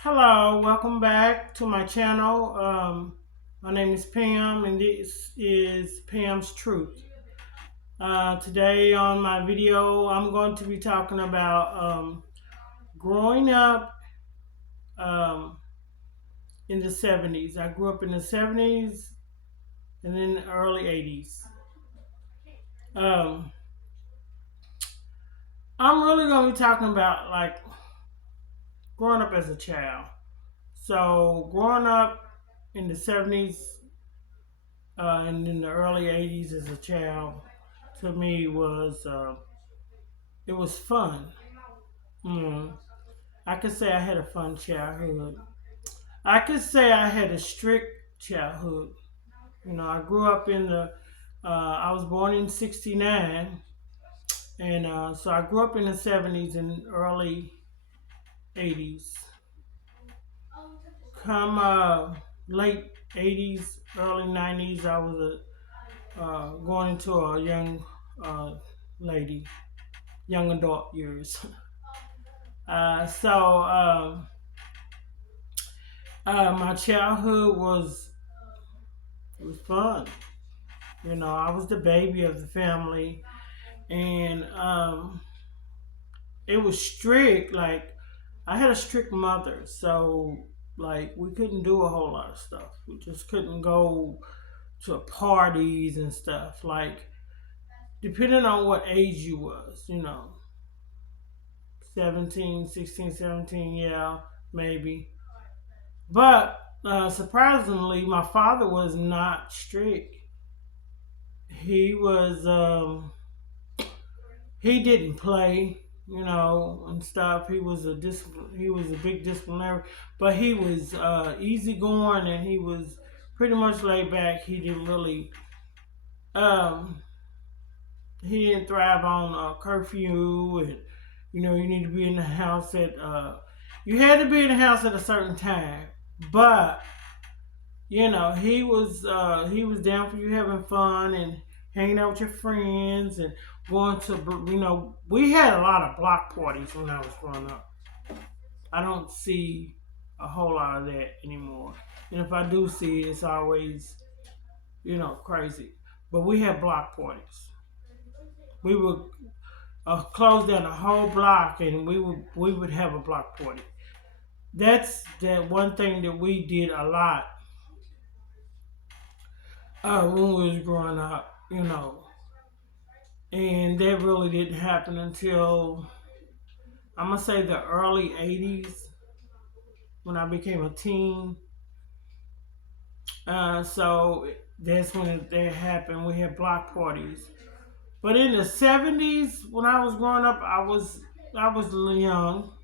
Hello, welcome back to my channel. My name is Pam, and this is Pam's Truth. Today on my video, I'm going to be talking about growing up um, in the 70s. I grew up in the 70s and in the early 80s. Um, I'm really going to be talking about like growing up as a child. So, growing up in the 70s and in the early 80s as a child, to me was it was fun. Mm. I could say I had a fun childhood. I could say I had a strict childhood. I grew up in the. I was born in '69, and so I grew up in the '70s and early '80s. Come late '80s, early '90s, I was going into a young uh, lady, young adult years. My childhood was fun. I was the baby of the family, and it was strict. Like I had a strict mother, so like we couldn't do a whole lot of stuff. We just couldn't go to parties and stuff. Like depending on what age you was, 17, 16, 17, yeah, maybe. But surprisingly, my father was not strict. He was he didn't play, and stuff. He was a big disciplinary, but he was easygoing and he was pretty much laid back. Um he didn't thrive on curfew, and you need to be in the house at you had to be in the house at a certain time. But he was down for you having fun and hanging out with your friends and going to we had a lot of block parties when I was growing up. I don't see a whole lot of that anymore, and if I do see it, it's always crazy. But we had block parties. We would close down the whole block, and we would have a block party. That's that one thing that we did a lot when we was growing up, and that really didn't happen until I'm gonna say the early '80s when I became a teen. So that's when that happened. We had block parties, but in the '70s when I was growing up, I was a little young,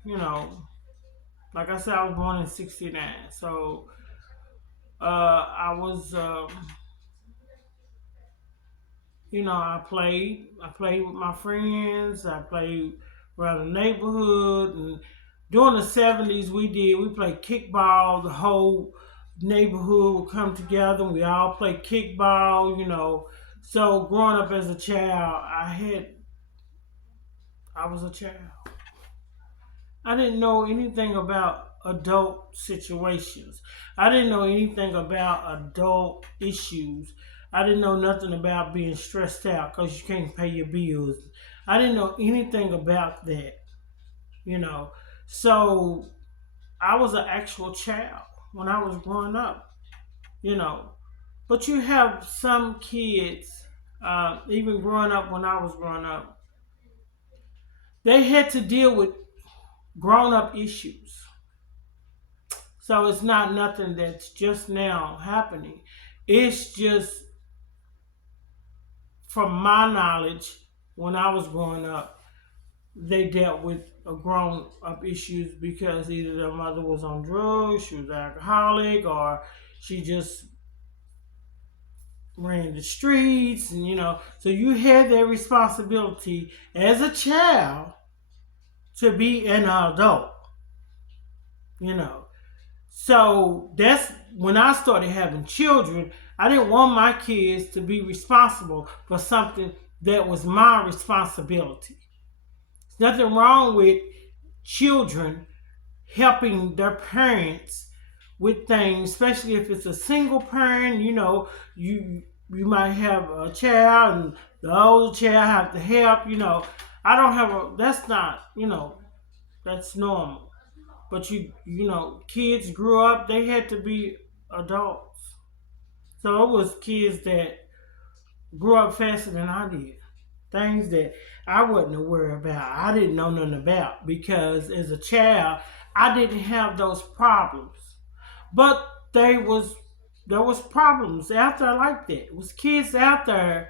Like I said, I was born in '69, so I was, I played with my friends. I played around the neighborhood, and during the '70s, we played kickball. The whole neighborhood would come together, and we all played kickball. So growing up as a child, I was a child. I didn't know anything about adult situations. I didn't know anything about adult issues. I didn't know nothing about being stressed out because you can't pay your bills. I didn't know anything about that, you know. So I was an actual child when I was growing up, you know. But you have some kids, even growing up when I was growing up, they had to deal with grown up issues. So it's not nothing that's just now happening. It's just from my knowledge, when I was growing up, they dealt with a grown up issues because either their mother was on drugs, she was alcoholic, or she just ran the streets, and so you had that responsibility as a child to be an adult, you know. So when I started having children, I didn't want my kids to be responsible for something that was my responsibility. There's nothing wrong with children helping their parents with things, especially if it's a single parent. You might have a child and the older child have to help. I don't have a. That's not. That's normal. But kids grew up. They had to be adults. So it was kids that grew up faster than I did. Things that I wasn't aware about. I didn't know nothing about because as a child, I didn't have those problems. But there was problems out there like that. It was kids out there.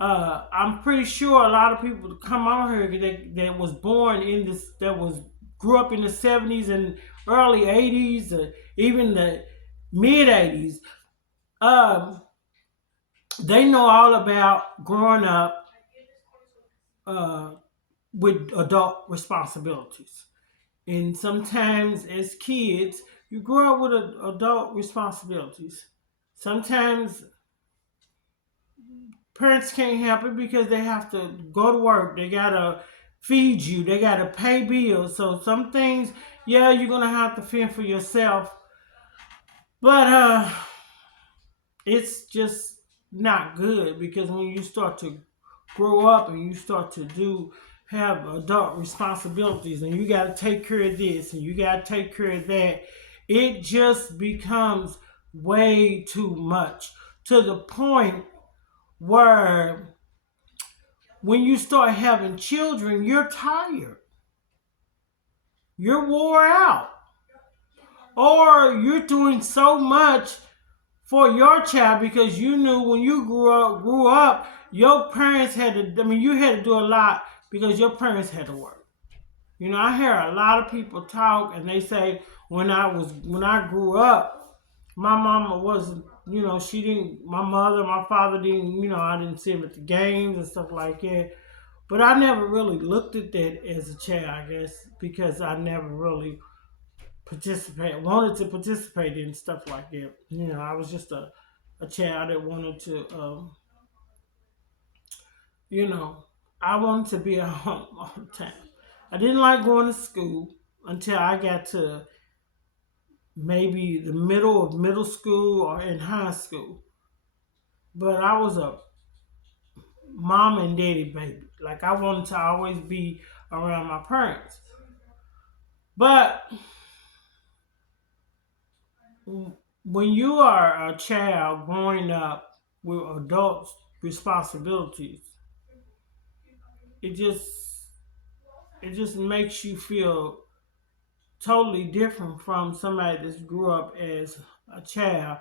I'm pretty sure a lot of people that come on here that was born in this that was grew up in the 70s and early 80s, even the mid 80s. Um, they know all about growing up uh, with adult responsibilities. And sometimes as kids, you grow up with adult responsibilities. Sometimes parents can't help it because they have to go to work. They gotta feed you. They gotta pay bills. So some things, yeah, you're gonna have to fend for yourself. But it's just not good because when you start to grow up and you start to do have adult responsibilities and you got to take care of this and you got to take care of that, it just becomes way too much to the point where when you start having children, you're tired, you're wore out, or you're doing so much for your child because you knew when you grew up, your parents had to. I mean, you had to do a lot because your parents had to work. I hear a lot of people talk, and they say when I grew up, my mama wasn't. She didn't. My mother, my father didn't. I didn't see them at the games and stuff like that. But I never really looked at that as a child, I guess, because I never really wanted to participate in stuff like that. I was just a child that wanted to, you know, I wanted to be at home all the time. I didn't like going to school until I got to maybe the middle of middle school or in high school. But I was a mom and daddy baby. Like I wanted to always be around my parents. But when you are a child growing up with adults responsibilities, it just it just makes you feel totally different from somebody that grew up as a child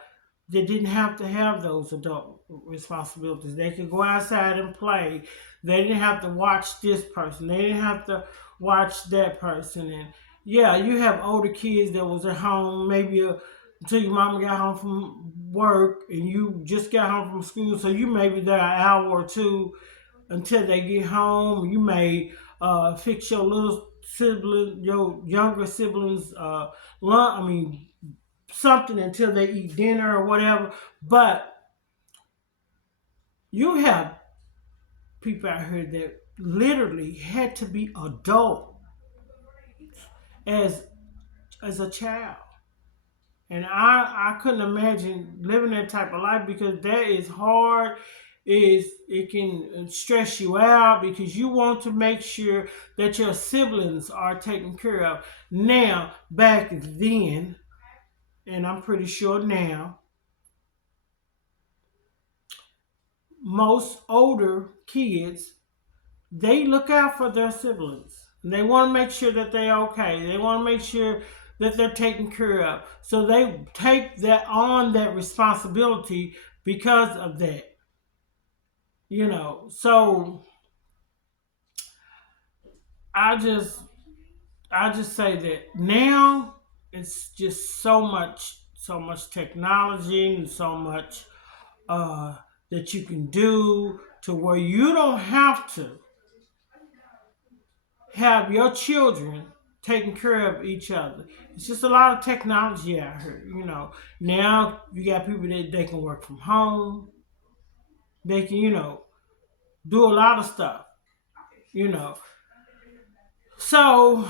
that didn't have to have those adult responsibilities. They could go outside and play. They didn't have to watch this person. They didn't have to watch that person. And yeah, you have older kids that was at home maybe until your mama got home from work and you just got home from school. So you may be there an hour or two until they get home. You may fix your little sibling, your younger siblings, lunch. I mean, something until they eat dinner or whatever. But you have people out here that literally had to be adult as a child. And I couldn't imagine living that type of life because that is hard. Is it can stress you out because you want to make sure that your siblings are taken care of. Now, back then, and I'm pretty sure now, most older kids they look out for their siblings. They want to make sure that they're okay. They want to make sure that they're taken care of. So they take that responsibility because of that. So I just I just say that now it's just so much technology and so much uh, that you can do to where you don't have to have your children. taking care of each other. It's just a lot of technology out here, you know. Now you got people that they can work from home. They can, do a lot of stuff, you know. So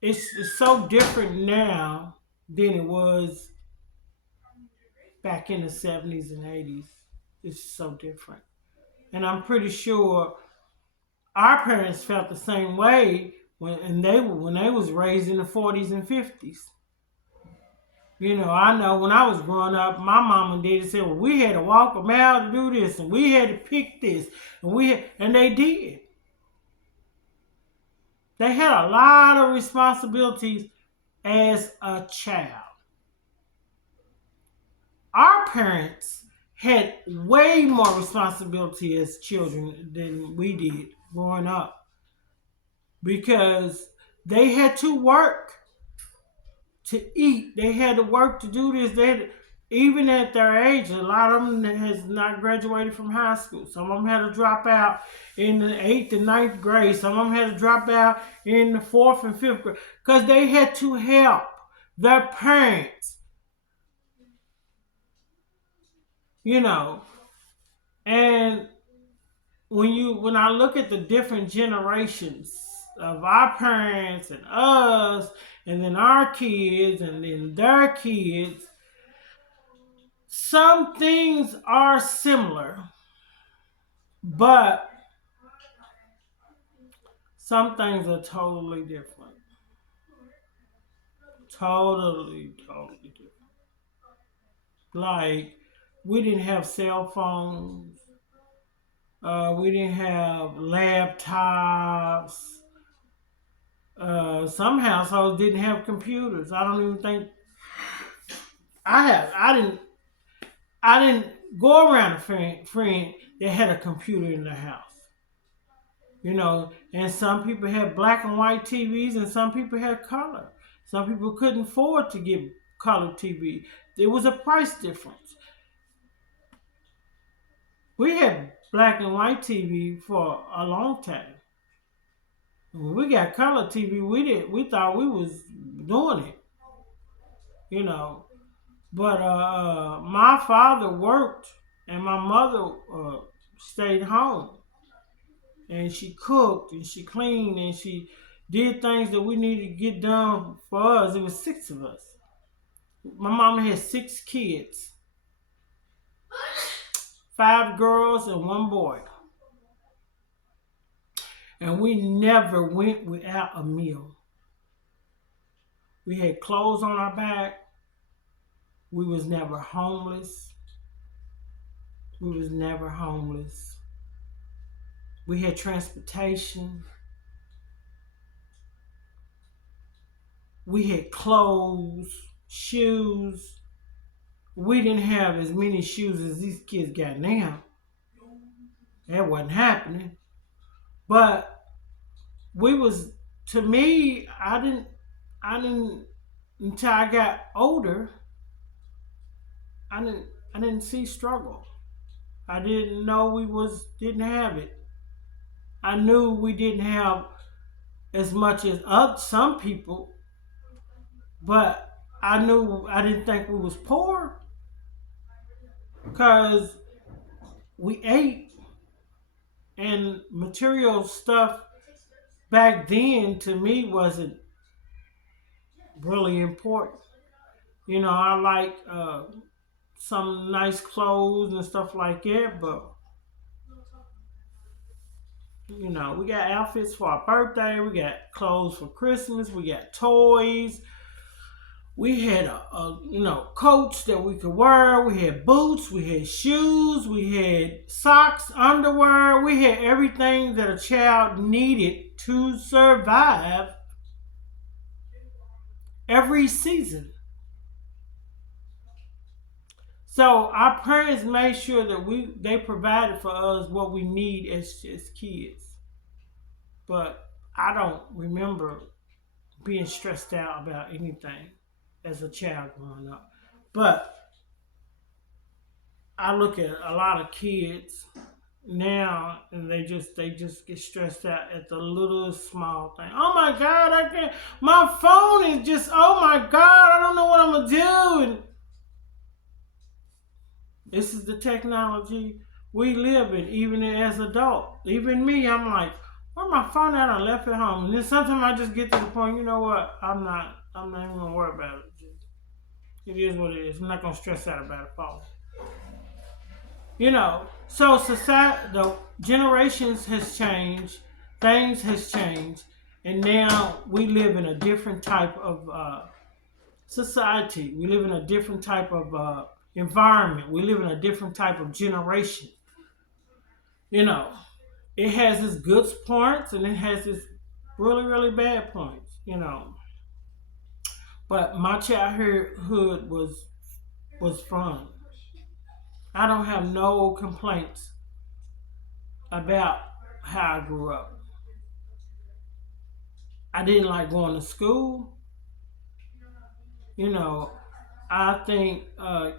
it's so different now than it was back in the 70s and 80s. It's so different. And I'm pretty sure our parents felt the same way when they was raised in the 40s and 50s. I know when I was growing up, my mom and daddy said, "Well, we had to walk a mile to do this, and we had to pick this, and they did. They had a lot of responsibilities as a child. Our parents had way more responsibility as children than we did growing up because they had to work to eat. They had to work to do this. Even at their age, a lot of them has not graduated from high school. Some of them had to drop out in the 8th and 9th grade. Some of them had to drop out in the 4th and 5th grade because they had to help their parents, And when I look at the different generations of our parents and us, and then our kids, and then their kids, some things are similar, but some things are totally different. Totally different. Like, we didn't have cell phones. We didn't have laptops. Some households didn't have computers. I don't even think I have. I didn't go around a friend that had a computer in their house. And some people had black and white TVs, and some people had color. Some people couldn't afford to get color TV. There was a price difference. We had black and white TV for a long time. When we got color TV, we thought we was doing it, you know. But my father worked, and my mother stayed home, and she cooked, and she cleaned, and she did things that we needed to get done for us. It was 6 of us. My mama had 6 kids, 5 girls and 1 boy. And we never went without a meal. We had clothes on our back. We was never homeless. We was never homeless. We had transportation. We had clothes, shoes. We didn't have as many shoes as these kids got now. That wasn't happening. But to me, I didn't, until I got older, I didn't see struggle. I didn't know we didn't have it. I knew we didn't have as much as some people, but I didn't think we was poor because we ate, and material stuff back then to me wasn't really important. I like some nice clothes and stuff like that, but we got outfits for our birthday, we got clothes for Christmas, we got toys. We had coats that we could wear. We had boots. We had shoes. We had socks, underwear. We had everything that a child needed to survive every season. So our parents made sure that they provided for us what we need as kids. But I don't remember being stressed out about anything as a child growing up. But I look at a lot of kids now, and they just get stressed out at the littlest small thing. Oh my God, I can't. My phone is just. Oh my God, I don't know what I'm gonna do. And this is the technology we live in, even as adults. Even me, I'm like, where my phone at? I left it home. And then sometimes I just get to the point. You know what? I'm not even gonna worry about it. It is what it is. I'm not gonna stress out about a phone. So society, the generations has changed, things has changed, and now we live in a different type of society. We live in a different type of environment. We live in a different type of generation. You know, it has its good points and it has its really, really bad points. But my childhood was fun. I don't have no complaints about how I grew up. I didn't like going to school. You know, I think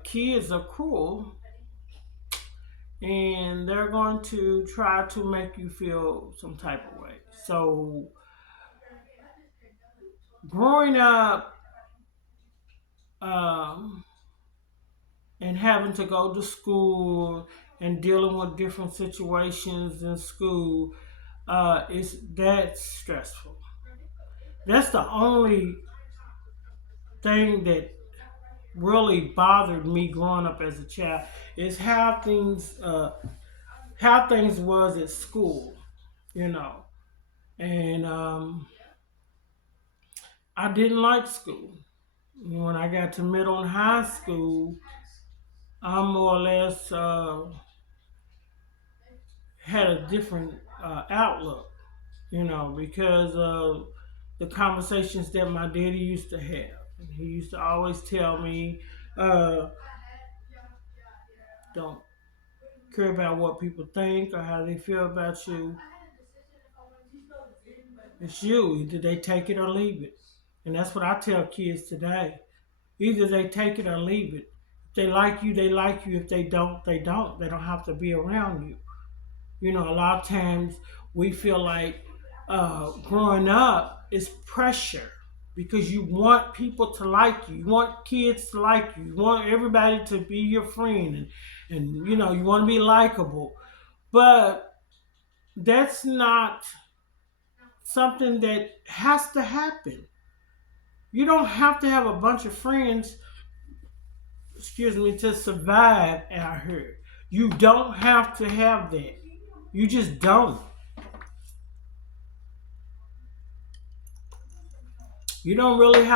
kids are cruel and they're going to try to make you feel some type of way. So, growing up um, and having to go to school and dealing with different situations in school, is that's stressful. That's the only thing that really bothered me growing up as a child is how things was at school, you know, and I didn't like school. When I got to middle and high school, I more or less had a different outlook, because of the conversations that my daddy used to have. He used to always tell me, uh, don't care about what people think or how they feel about you. It's you. Either they take it or leave it. And that's what I tell kids today. Either they take it or leave it. If they like you, they like you. If they don't, they don't. They don't have to be around you. A lot of times we feel like growing up is pressure because you want people to like you. You want kids to like you. You want everybody to be your friend. And you want to be likable. But that's not something that has to happen. You don't have to have a bunch of friends, excuse me, to survive out here. You don't have to have that. You just don't. You don't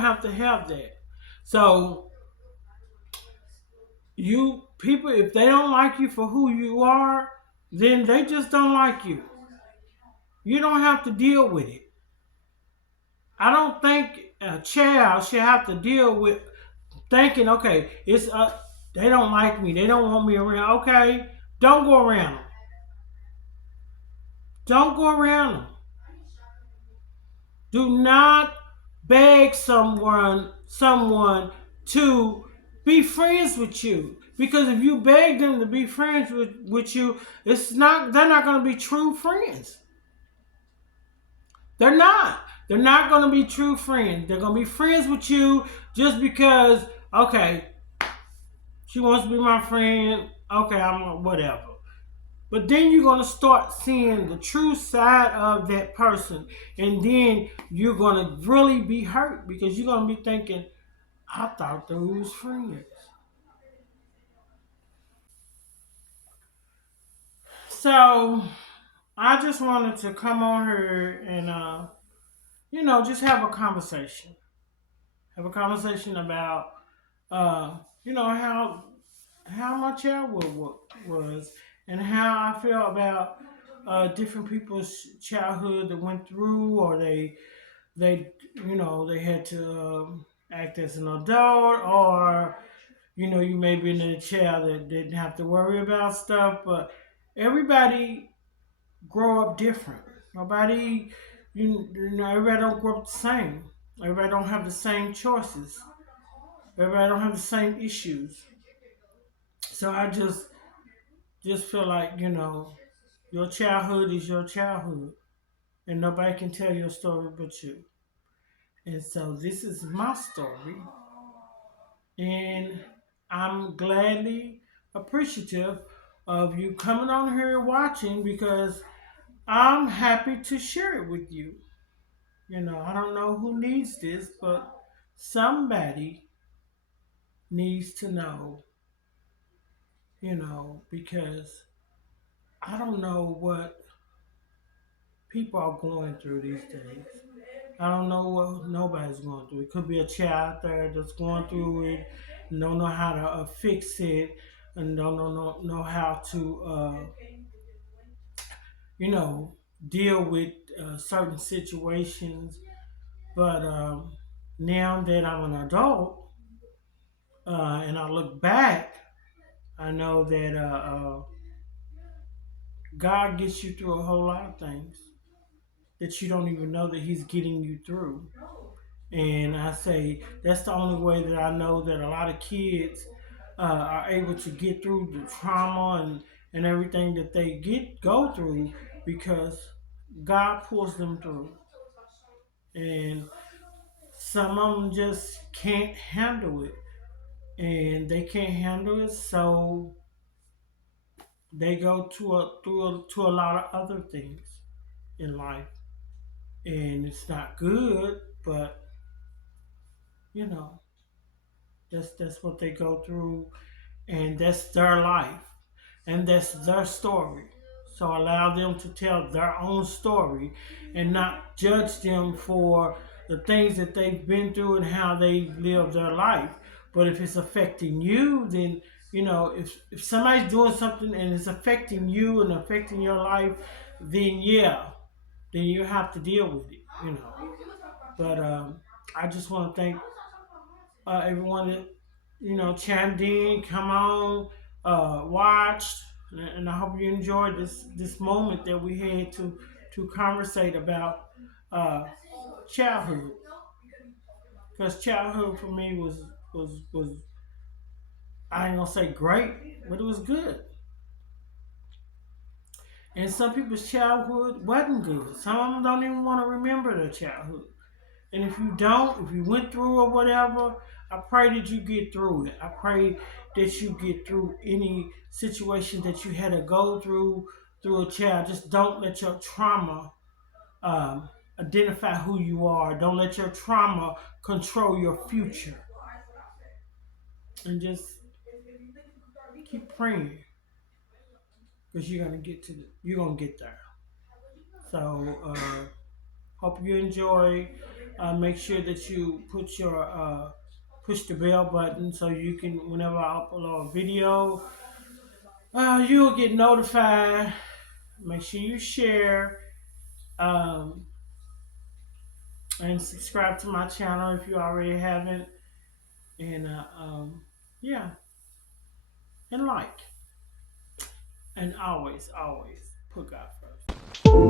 have to have that. So you people, if they don't like you for who you are, then they just don't like you. You don't have to deal with it. I don't think a child should have to deal with thinking, okay, they don't like me, they don't want me around. Okay, don't go around them. Don't go around them. Do not beg someone to be friends with you. Because if you beg them to be friends with you, they're not gonna be true friends. They're not. They're not gonna be true friends. They're gonna be friends with you just because, okay, she wants to be my friend. Okay, I'm whatever. But then you're going to start seeing the true side of that person. And then you're going to really be hurt because you're going to be thinking, I thought they was friends. So I just wanted to come on here and, just have a conversation. Have a conversation about, how my childhood was and how I feel about different people's childhood that went through, or they had to act as an adult, or you may be in a child that didn't have to worry about stuff, but everybody grow up different. Nobody, everybody don't grow up the same. Everybody don't have the same choices. Everybody don't have the same issues. So I just just feel like, your childhood is your childhood, and nobody can tell your story but you. And so this is my story, and I'm gladly appreciative of you coming on here watching because I'm happy to share it with you. I don't know who needs this, but somebody needs to know, because I don't know what people are going through these days. I don't know what nobody's going through. It could be a child out there that's going through it, and don't know how to fix it, and don't know how to, you know, deal with certain situations. But now that I'm an adult, and I look back, I know that God gets you through a whole lot of things that you don't even know that He's getting you through. And I say that's the only way that I know that a lot of kids are able to get through the trauma and everything that they go through because God pulls them through. And some of them just can't handle it. And they can't handle it, so they go to a lot of other things in life. And it's not good, but you know, that's what they go through, and that's their life, and that's their story. So allow them to tell their own story, and not judge them for the things that they've been through and how they live their life. But if it's affecting you, then if somebody's doing something and it's affecting you and affecting your life, then yeah, then you have to deal with it. But I just want to thank everyone that chimed in, come on, watched, and I hope you enjoyed this moment that we had to conversate about uh, childhood, because childhood for me was I ain't gonna say great, but it was good. And some people's childhood wasn't good. Some of them don't even want to remember their childhood. And if you don't, if you went through or whatever, I pray that you get through it. I pray that you get through any situation that you had to go through a child. Just don't let your trauma identify who you are. Don't let your trauma control your future. And just keep praying because you're gonna get there. So hope you enjoy. Make sure that you push the bell button so you can, whenever I upload a video, you'll get notified. Make sure you share, um, and subscribe to my channel if you already haven't. And yeah, and like, and always put God first.